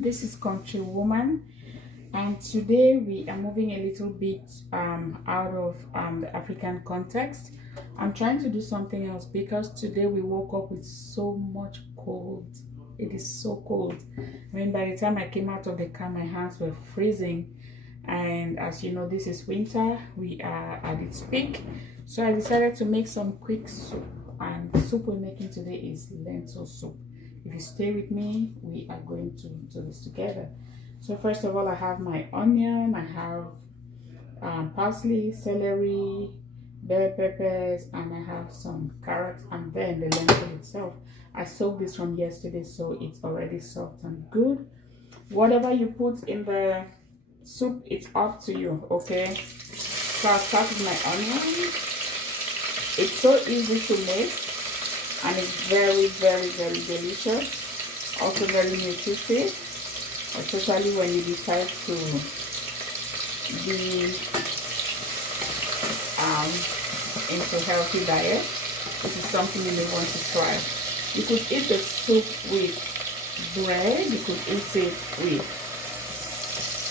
This is Country Woman, and today we are moving a little bit out of the African context. I'm trying to do something else because today we woke up with so much cold. It is so cold. I mean, by the time I came out of the car, my hands were freezing. And as you know, this is winter. We are at its peak. So I decided to make some quick soup. And the soup we're making today is lentil soup. If you stay with me, we are going to do this together. So first of all, I have my onion, I have parsley, celery, bell peppers, and I have some carrots, and then the lentil itself. I soaked this from yesterday, so it's already soft and good. Whatever you put in the soup, it's up to you, okay? So I'll start with my onion. It's so easy to make, and it's very, very, very delicious. Also very nutritious, especially when you decide to be into healthy diet. This is something you may want to try. You could eat the soup with bread. You could eat it with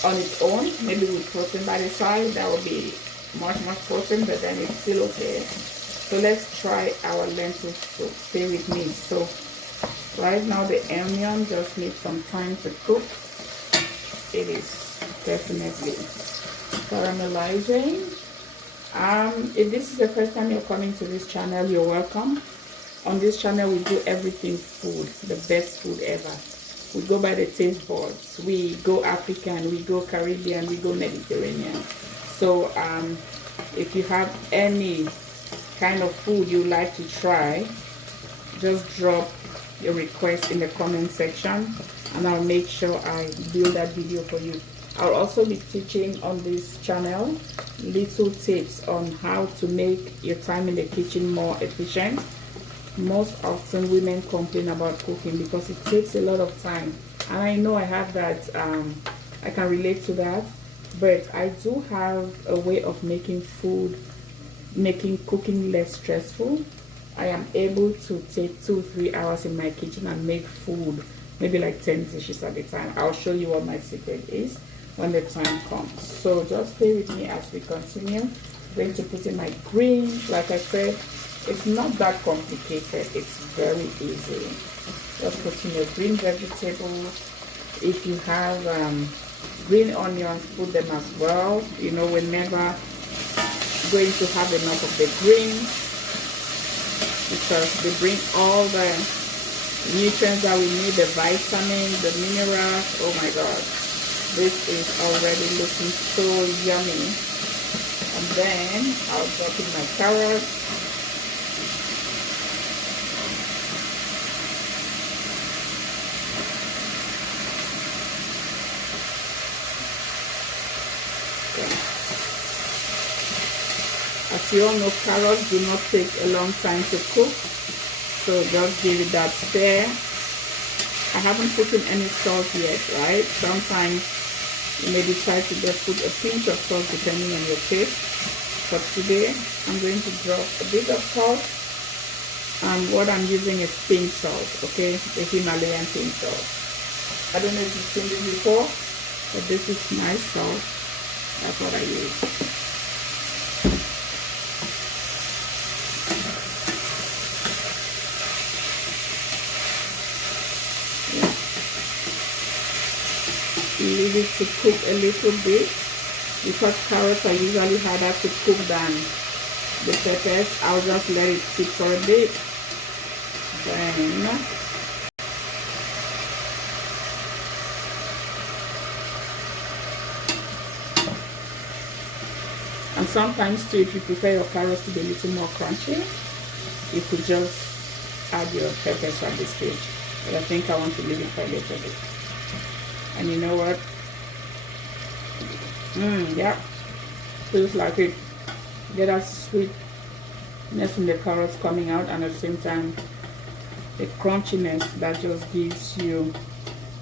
on its own, maybe with protein by the side. That would be much protein, but then it's still okay. So let's try our lentil soup. Stay with me. So right now the onion just needs some time to cook. It is definitely caramelizing. If this is the first time you're coming to this channel, you're welcome. On this channel we do everything food, the best food ever. We go by the taste buds. We go African, we go Caribbean, we go Mediterranean. So if you have any kind of food you like to try, just drop your request in the comment section and I'll make sure I build that video for you. I'll also be teaching on this channel little tips on how to make your time in the kitchen more efficient. Most often women complain about cooking because it takes a lot of time, and I know I have that, I can relate to that, but I do have a way of making cooking less stressful. I am able to take 2-3 hours in my kitchen and make food, maybe like 10 dishes at a time. I'll show you what my secret is when the time comes. So just stay with me as we continue. I'm going to put in my greens. Like I said, it's not that complicated. It's very easy. Just put in your green vegetables. If you have green onions, put them as well. You know, we're never going to have enough of the greens because they bring all the nutrients that we need, the vitamins, the minerals. Oh my god, this is already looking so yummy. And then I'll drop in my carrots. As you all know, carrots do not take a long time to cook, so just give it that stir. I haven't put in any salt yet, right? Sometimes you may decide to just put a pinch of salt depending on your taste. But today I'm going to drop a bit of salt, and what I'm using is pink salt, okay? The Himalayan pink salt. I don't know if you've seen this before, but this is my salt. That's what I use. Leave it to cook a little bit because carrots are usually harder to cook than the peppers. I'll just let it sit for a bit. Then and sometimes too, if you prefer your carrots to be a little more crunchy, you could just add your peppers at this stage. But I think I want to leave it for a little bit. And you know what? Yeah, feels like it. Get that sweetness from the carrots coming out, and at the same time, the crunchiness that just gives you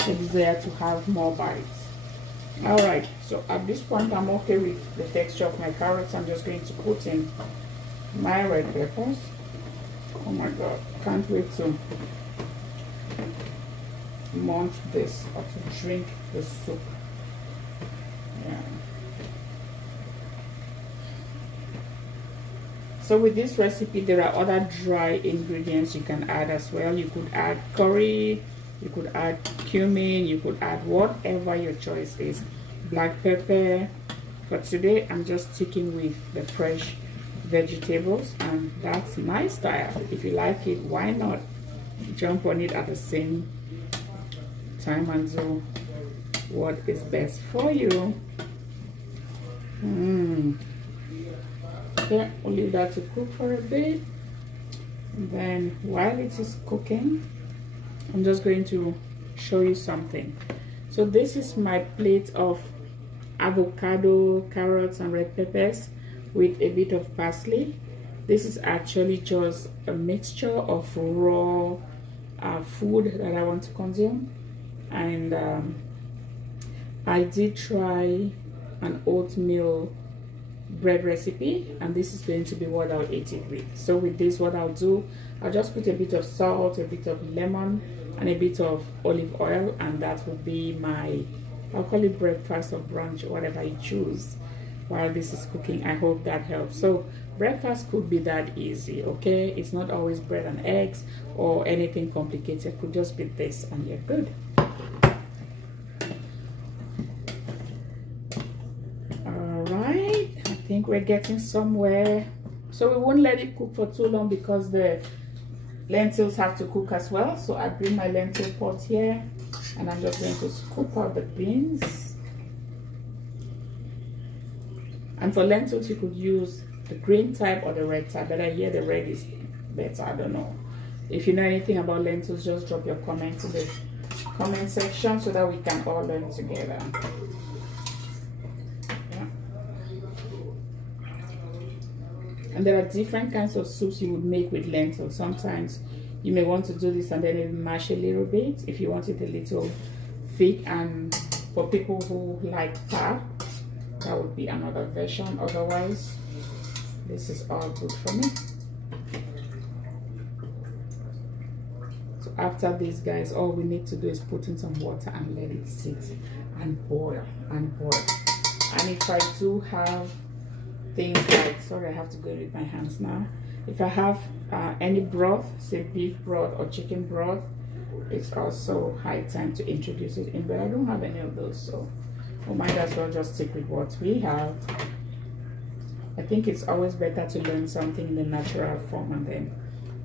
the desire to have more bites. Alright, so at this point, I'm okay with the texture of my carrots. I'm just going to put in my red peppers. Oh my god, can't wait to munch this or to drink the soup. Yeah. So with this recipe, there are other dry ingredients you can add as well. You could add curry, you could add cumin, you could add whatever your choice is. Black pepper. For today, I'm just sticking with the fresh vegetables, and that's my style. If you like it, why not jump on it at the same time and do what is best for you. Okay, we'll leave that to cook for a bit, and then while it is cooking, I'm just going to show you something. So this is my plate of avocado, carrots, and red peppers with a bit of parsley. This is actually just a mixture of raw food that I want to consume, and I did try an oatmeal bread recipe, and this is going to be what I'll eat it with. So with this, what I'll do, I'll just put a bit of salt, a bit of lemon, and a bit of olive oil, and that will be my, I'll call it breakfast or brunch, whatever you choose while this is cooking. I hope that helps. So breakfast could be that easy, okay? It's not always bread and eggs or anything complicated. It could just be this and you're good. All right, I think we're getting somewhere. So we won't let it cook for too long because the lentils have to cook as well. So I bring my lentil pot here, and I'm just going to scoop out the beans. And for lentils, you could use the green type or the red type, but I hear the red is better. I don't know. If you know anything about lentils, just drop your comments in the comment section so that we can all learn together. Yeah. And there are different kinds of soups you would make with lentils. Sometimes you may want to do this and then maybe mash a little bit if you want it a little thick, and for people who like tart, that would be another version. Otherwise, this is all good for me. So after this, guys, all we need to do is put in some water and let it sit and boil and boil. And if I do have things like, sorry, I have to go with my hands now. If I have any broth, say beef broth or chicken broth, it's also high time to introduce it in, but I don't have any of those, so we might as well just stick with what we have. I think it's always better to learn something in the natural form, and then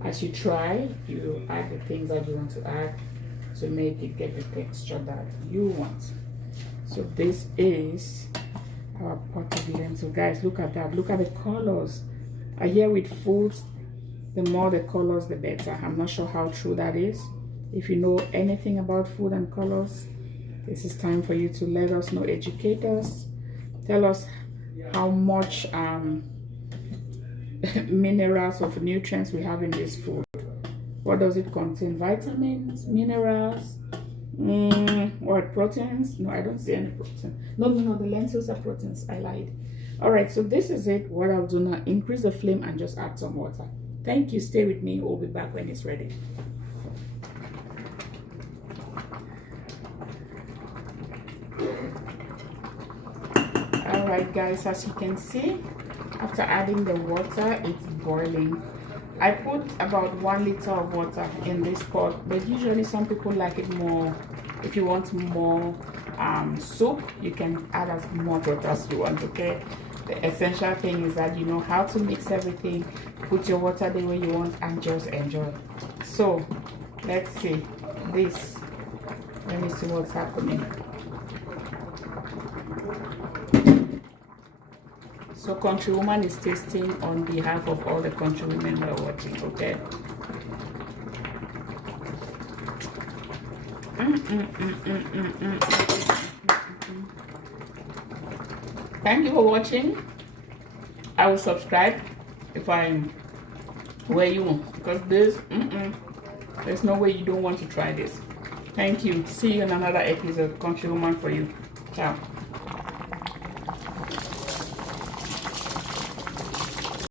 as you try, you add the things that you want to add to make it get the texture that you want. So this is our pot of lentil. Guys, look at that. Look at the colors. I hear with foods, the more the colors, the better. I'm not sure how true that is. If you know anything about food and colors, this is time for you to let us know, educate us, tell us how much minerals or nutrients we have in this food. What does it contain? Vitamins, minerals, what, proteins? No, I don't see any protein. No, the lentils are proteins. I lied. All right, so this is it. What I'll do now, increase the flame and just add some water. Thank you. Stay with me. We'll be back when it's ready. Alright guys, as you can see, after adding the water, it's boiling. I put about 1 liter of water in this pot, but usually some people like it more. If you want more soup, you can add as much water as you want, okay? The essential thing is that you know how to mix everything, put your water the way you want, and just enjoy. So let's see this. Let me see what's happening. So Countrywoman is tasting on behalf of all the countrywomen who are watching, okay? Thank you for watching. I will subscribe if I'm where you want, because this, there's no way you don't want to try this. Thank you. See you in another episode. Countrywoman for you. Ciao.